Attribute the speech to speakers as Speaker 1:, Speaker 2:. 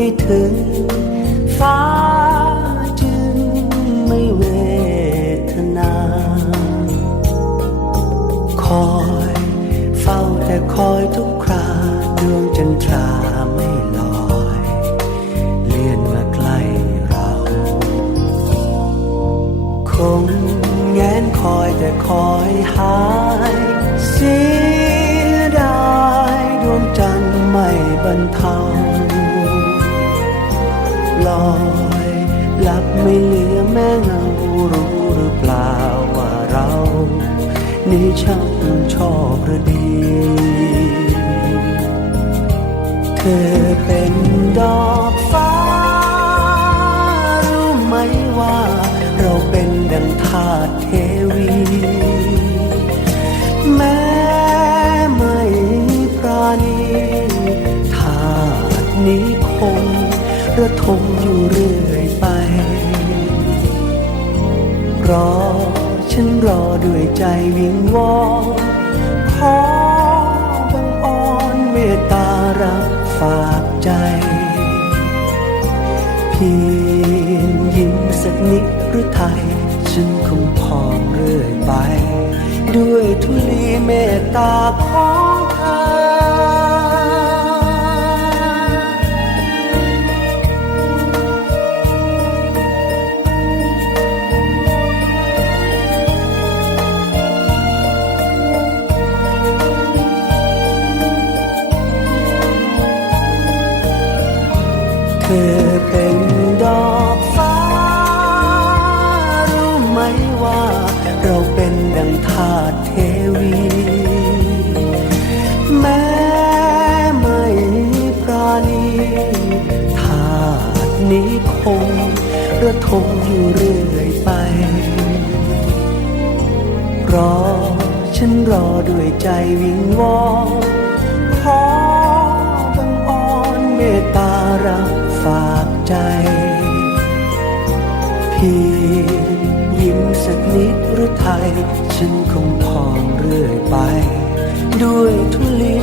Speaker 1: ไม่ถึง ฟ้าจึงไม่เวทนา คอยเฝ้าแต่คอยทุกคราดวงจันทราไม่ลอย เลื่อนมาใกล้เรา คงแง้นคอยแต่คอยหายเสียดายดวงจันทร์ไม่บรรเทา อยหลับไม่เหลือแม่เงารู้หรือเปล่าว่าเรา นี่ช่างชอบรือดี เธอเป็นดอกฟ้า รู้ไหมว่า เราเป็นดังทาสเทวี ระทมอยู่เรื่อยไป รอฉันรอด้วยใจวิงวอนขอบังอ่อนเมตตารับฝากใจเพียงยิ้มสักนิดหรือไทย ฉันคงพองเรื่อยไป ด้วยทุลีเมตตาขอ ธอเป็นดอกฟ้า รู้ไหมว่าเราเป็นดังทาสเทวี แม้ไม่ปราณีทาสนี้คงระทมอยู่เรื่อยไป รอฉันรอด้วยใจวิงวอนขอบังอ่อนเมตตาเรับ ฝากใจพี่ยิ้มสักนิดหรือไทย ฉันคงพองเรื่อยไป ด้วยทุลี